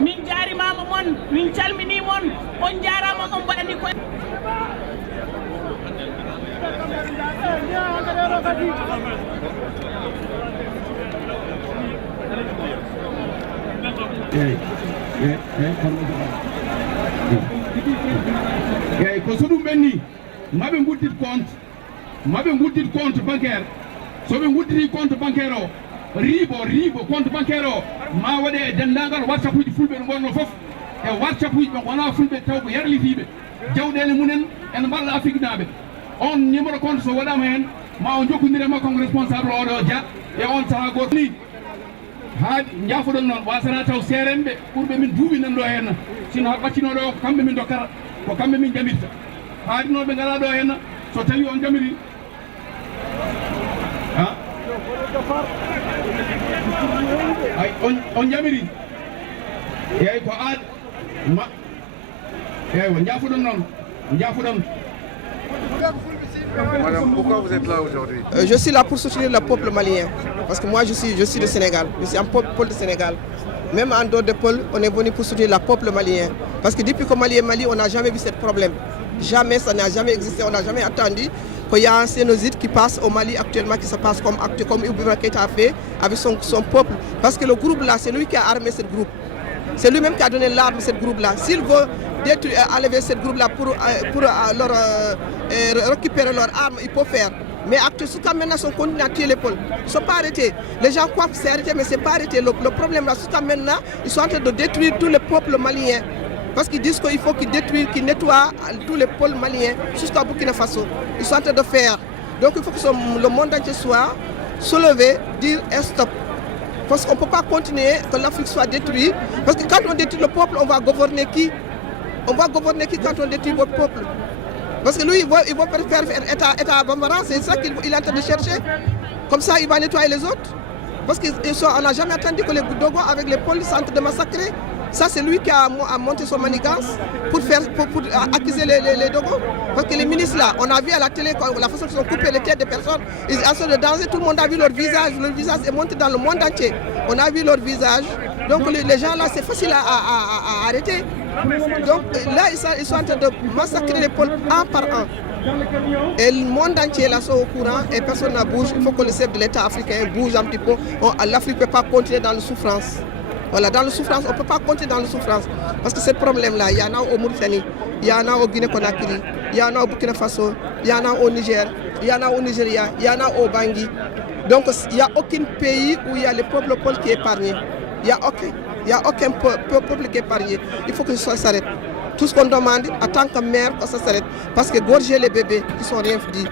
min jarimama mon min calmini mon on jarama on mbaɗani koye eyyi ko so ɗum ɓenni maɓe guddit compte bancaire soɓe gudditi compte bancaire o riibo compte bancaire o ma waɗe e dendagal whatsapp uji fulɓe ɗo gonno foof e whatsapp uji ɓe gona fulɓe taw ko yarlitiɓe jawɗele munen ene mballa Afrique naɓe on numéro compte so waɗama hen ma o jokkodire makko ko responsable oɗo dia e on saaha goto ni haadi jaafoɗon noon wasana taw serenɓe ɓurɓe min duuɓi nan ɗo henna sino ɓaccinoɗo o ko kamɓe min dokkata ko kamɓe min jamirta haadi noon ɓe ngala ɗo henna so tawi on jamiri ay on jamiri eyyi ko aad ma eyyi jaafoɗon noon jaafoɗon. Madame, pourquoi vous êtes là aujourd'hui? Je suis là pour soutenir le peuple malien. Parce que moi, je suis du Sénégal. Je suis un peuple du Sénégal. Même en dehors de Paul, on est venu pour soutenir le peuple malien. Parce que depuis que Mali est Mali, on n'a jamais vu ce problème. Jamais, ça n'a jamais existé. On n'a jamais attendu qu'il y a un génocide qui passe au Mali actuellement, qui se passe comme Ibrahima Keïta a fait avec son peuple. Parce que le groupe là, c'est lui qui a armé ce groupe. C'est lui-même qui a donné l'arme à ce groupe-là. S'il veut enlever ce groupe-là pour récupérer leurs armes, il peut faire. Mais actuellement, maintenant, ils continuent à tuer les peuples. Ils ne sont pas arrêtés. Les gens croient que c'est arrêté, mais ce n'est pas arrêté. Le problème là, jusqu'à maintenant, ils sont en train de détruire tout le peuple malien. Parce qu'ils disent qu'il faut qu'ils détruisent, qu'ils nettoient tous les peuples maliens jusqu'à Burkina Faso. Ils sont en train de faire. Donc il faut que le monde entier soit soulevé, dire stop. Parce qu'on ne peut pas continuer que l'Afrique soit détruite. Parce que quand on détruit le peuple, on va gouverner qui? On va gouverner qui quand on détruit votre peuple? Parce que lui, il va faire état Bambara, c'est ça qu'il est en train de chercher. Comme ça, il va nettoyer les autres. Parce qu'on n'a jamais attendu que les Dogo, avec les pôles, sentent de massacrer. Ça, c'est lui qui a monté son manigance pour accuser les Dogo. Parce que les ministres là, on a vu à la télé la façon qu'ils ont coupé les têtes des personnes. Ils sont de danger, tout le monde a vu leur visage. Leur visage est monté dans le monde entier. On a vu leur visage. Donc les gens là, c'est facile à arrêter. Donc là, ils sont en train de massacrer les pôles un par un. Et le monde entier là sont au courant et personne ne bouge. Il faut que le chef de l'État africain bouge un petit peu. L'Afrique ne peut pas continuer dans la souffrance. Voilà, dans la souffrance, on ne peut pas continuer dans la souffrance. Parce que ce problème-là, il y en a au Mauritanie, il y en a au Guinée-Conakry, il y en a au Burkina Faso, il y en a au Niger, il y en a au Nigeria, il y en a au Bangui. Donc il n'y a aucun pays où il y a le peuple qui est épargné. Il n'y a aucun peuple qui est épargné. Il faut que ça s'arrête. Tout ce qu'on demande en tant que mère, que ça s'arrête. Parce que gorger les bébés qui sont rien dit,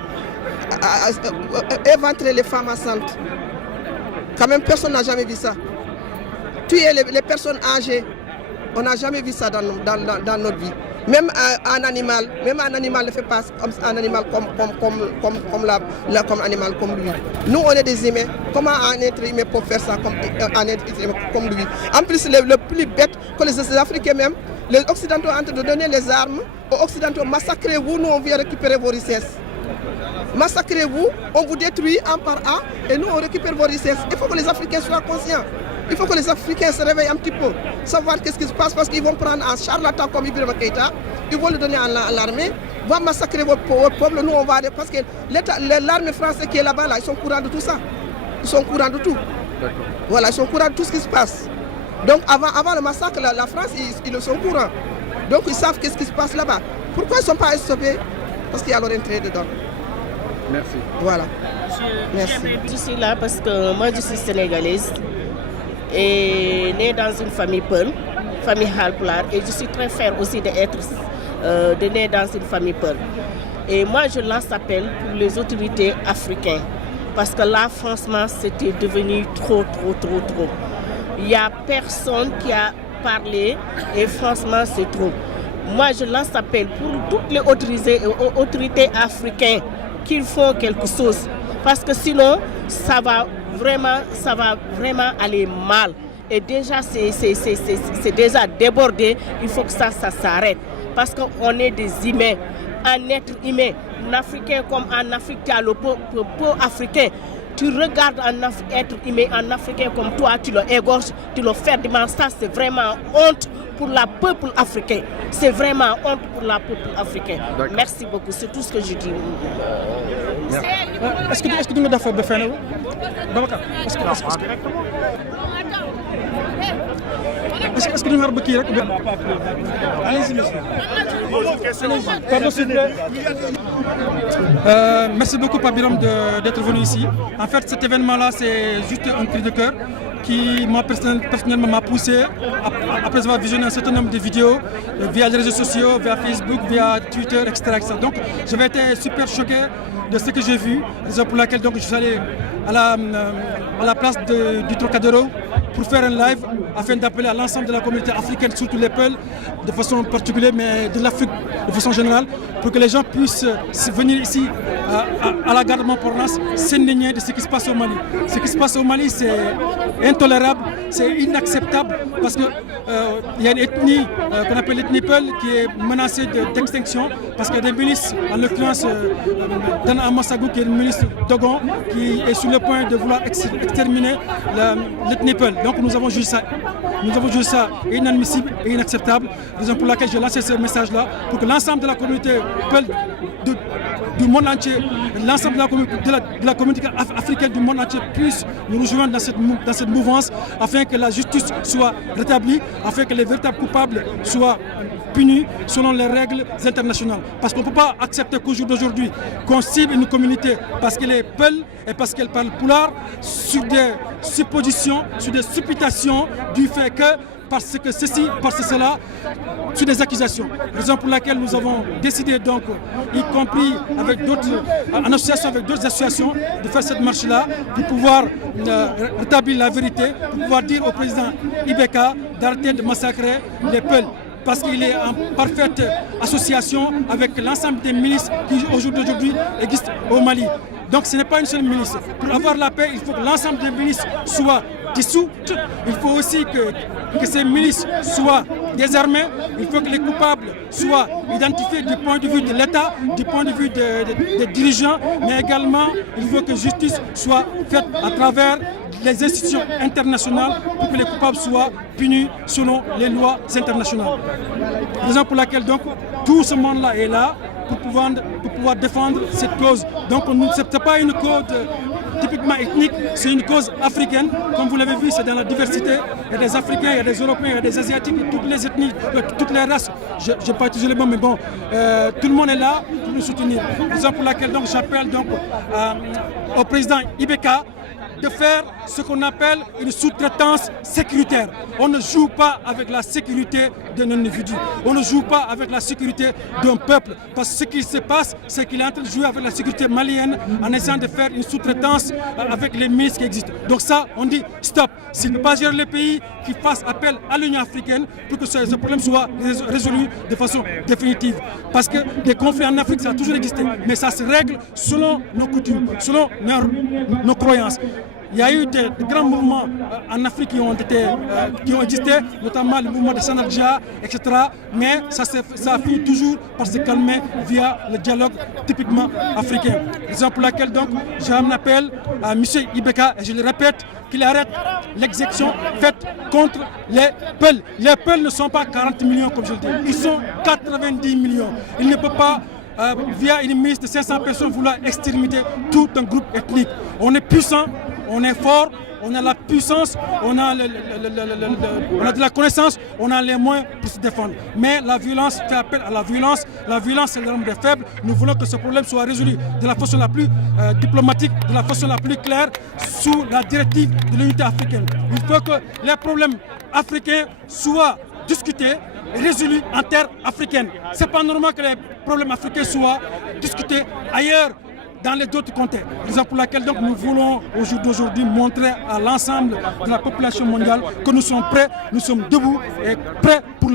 éventrer les femmes enceintes, quand même personne n'a jamais vu ça. Tuer les personnes âgées, on n'a jamais vu ça dans notre vie. Même un animal ne fait pas comme un animal comme animal comme lui. Nous, on est des humains. Comment un être humain peut faire ça comme un être humain comme lui? En plus, le plus bête que les Africains même, les Occidentaux sont en train de donner les armes aux Occidentaux. Massacrez-vous, nous on vient récupérer vos richesses. Massacrez-vous, on vous détruit un par un et nous on récupère vos richesses. Il faut que les Africains soient conscients. Il faut que les Africains se réveillent un petit peu, savoir qu'est-ce qui se passe parce qu'ils vont prendre un charlatan comme Ibrahima Keïta, ils vont le donner à l'armée, vont massacrer votre peuple, nous on va aller parce que l'armée française qui est là-bas, là, ils sont au courant de tout ça. Ils sont au courant de tout. Voilà, ils sont au courant de tout ce qui se passe. Donc avant le massacre, la France, ils sont au courant. Donc ils savent qu'est-ce qui se passe là-bas. Pourquoi ils ne sont pas stoppés? Parce qu'il y a leur intérêt dedans. Merci. Voilà. Je suis là parce que moi je suis sénégalaise et née dans une famille Peul, famille Halpulaar, et je suis très fière aussi d'être née dans une famille Peul. Et moi je lance appel pour les autorités africaines parce que là franchement c'était devenu trop. Il n'y a personne qui a parlé et franchement c'est trop. Moi je lance appel pour toutes les autorités africaines qu'ils font quelque chose parce que sinon ça va vraiment aller mal. Et déjà c'est déjà débordé, il faut que ça s'arrête parce qu'on est des humains, un être humain, un Africain comme un Africain, le peuple africain. tu regardes un être humain, un Africain comme toi, tu le égorges, tu le fais du mal. Ça, c'est vraiment honte pour le peuple africain. C'est vraiment honte pour le peuple africain. Merci beaucoup, c'est tout ce que je dis. Est-ce que tu me donnes de faire Babacar, est-ce que tu me donnes allez-y, monsieur. Pardon, s'il vous plaît. Merci beaucoup, Pabiram, d'être venu ici. En fait, cet événement-là, c'est juste un cri de cœur qui personnellement m'a poussé, après avoir visionné un certain nombre de vidéos via les réseaux sociaux, via Facebook, via Twitter, etc. Donc, j'avais été super choqué de ce que j'ai vu, raison pour laquelle donc, je suis allé à la place du Trocadéro pour faire un live afin d'appeler à l'ensemble de la communauté africaine, surtout les Peuls, de façon particulière, mais de l'Afrique de façon générale, pour que les gens puissent venir ici à la gare de Montparnasse s'indigner de ce qui se passe au Mali. Ce qui se passe au Mali, c'est intolérable, c'est inacceptable, parce qu'il y a une ethnie qu'on appelle l'ethnie Peul qui est menacée d'extinction, parce qu'il y a des milices, en l'occurrence Dan Amassagou, qui est une milice Dogon, qui est sur le point de vouloir exterminer l'ethnie Peul. Donc nous avons jugé ça inadmissible et inacceptable, raison pour laquelle j'ai lancé ce message-là, pour que l'ensemble de la communauté Peul du monde entier, l'ensemble de la communauté africaine du monde entier puisse nous rejoindre dans cette mouvance, afin que la justice soit rétablie, afin que les véritables coupables soient punis selon les règles internationales. Parce qu'on ne peut pas accepter qu'au jour d'aujourd'hui, qu'on cible une communauté parce qu'elle est Peul et parce qu'elle parle Pulaar sur des suppositions, sur des supputations du fait que parce que ceci, parce que cela, sur des accusations. Raison pour laquelle nous avons décidé donc, y compris avec d'autres, en association avec d'autres associations, de faire cette marche-là pour pouvoir rétablir la vérité, pour pouvoir dire au président Ibeka d'arrêter de massacrer les Peuls. Parce qu'il est en parfaite association avec l'ensemble des milices qui, au jour d'aujourd'hui, existent au Mali. Donc ce n'est pas une seule milice. Pour avoir la paix, il faut que l'ensemble des milices soient dissoutes. Il faut aussi que ces milices soient désarmées. Il faut que les coupables soient identifiés du point de vue de l'État, du point de vue des dirigeants, mais également il faut que justice soit faite à travers les institutions internationales pour que les coupables soient punis selon les lois internationales. Raison pour laquelle donc tout ce monde-là est là pour pouvoir défendre cette cause. Donc ce n'est pas une cause typiquement ethnique, c'est une cause africaine. Comme vous l'avez vu, c'est dans la diversité. Il y a des Africains, il y a des Européens, il y a des Asiatiques, toutes les ethnies, toutes les races. Je n'ai pas utilisé les mots, mais bon, tout le monde est là pour nous soutenir. Raison pour laquelle donc j'appelle donc au président Ibeka de faire ce qu'on appelle une sous-traitance sécuritaire. On ne joue pas avec la sécurité d'un individu. On ne joue pas avec la sécurité d'un peuple. Parce que ce qui se passe, c'est qu'il est en train de jouer avec la sécurité malienne en essayant de faire une sous-traitance avec les milices qui existent. Donc ça, on dit stop. S'il ne peut pas gérer les pays, qui fassent appel à l'Union africaine pour que ce problème soit résolu de façon définitive. Parce que des conflits en Afrique, ça a toujours existé. Mais ça se règle selon nos coutumes, selon nos croyances. Il y a eu de grands mouvements en Afrique qui ont existé, notamment le mouvement de Sanadja, etc. Mais ça a fini toujours par se calmer via le dialogue typiquement africain. Raison pour laquelle donc j'en appelle à M. Ibeka, et je le répète, qu'il arrête l'exécution faite contre les Peuls. Les Peuls ne sont pas 40 millions comme je le dis, ils sont 90 millions. Il ne peut pas via une milice de 500 personnes vouloir exterminer tout un groupe ethnique. On est puissant, on est fort, on a la puissance, on a de la connaissance, on a les moyens pour se défendre. Mais la violence fait appel à la violence. La violence, c'est l'arme des faibles. Nous voulons que ce problème soit résolu de la façon la plus diplomatique, de la façon la plus claire, sous la directive de l'unité africaine. Il faut que les problèmes africains soient discutés et résolus en terre africaine. Ce n'est pas normal que les problèmes africains soient discutés ailleurs, dans les autres comtés. Raison pour laquelle donc nous voulons au jour d'aujourd'hui montrer à l'ensemble de la population mondiale que nous sommes prêts, nous sommes debout et prêts pour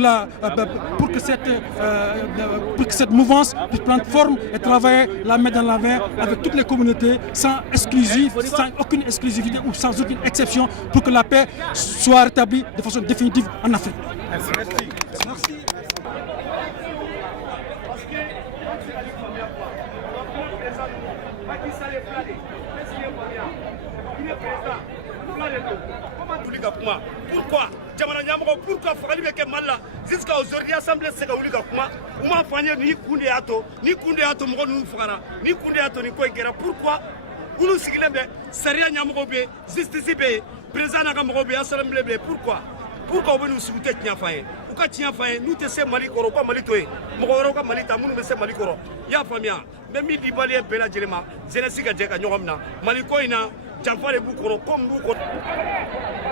que cette mouvance puisse prendre forme et travailler la main dans la main avec toutes les communautés sans aucune exclusivité ou sans aucune exception pour que la paix soit rétablie de façon définitive en Afrique. Merci. Merci. Pourquoi pourquoi fagali bɛ kɛ Mali la jusqu'à aujourd'hui assemblée se ka wuli ka kuma u m'a fɔ an ye ni kun de y'a to mɔgɔ ninnu fagara ni kun de y'a to ni ko in kɛra pourquoi olu sigilen bɛ sariya ɲɛmɔgɔw bɛ yen justice bɛ yen président n'a ka mɔgɔw bɛ yen assemblée bɛ yen pourquoi u bɛ n'u sigi u tɛ tiɲɛ f'an ye u ka tiɲɛ f'an ye n'u tɛ se Mali kɔrɔ u ka Mali to yen mɔgɔ wɛrɛw ka Mali ta minnu bɛ se Mali kɔrɔ i y'a faamuya n bɛ min di Maliyɛn bɛɛ lajɛlen ma jeunesse ka jɛ ka ɲɔgɔn minɛ Mali ko in na janfa de b'u kɔrɔ ko min b'u kɔrɔ.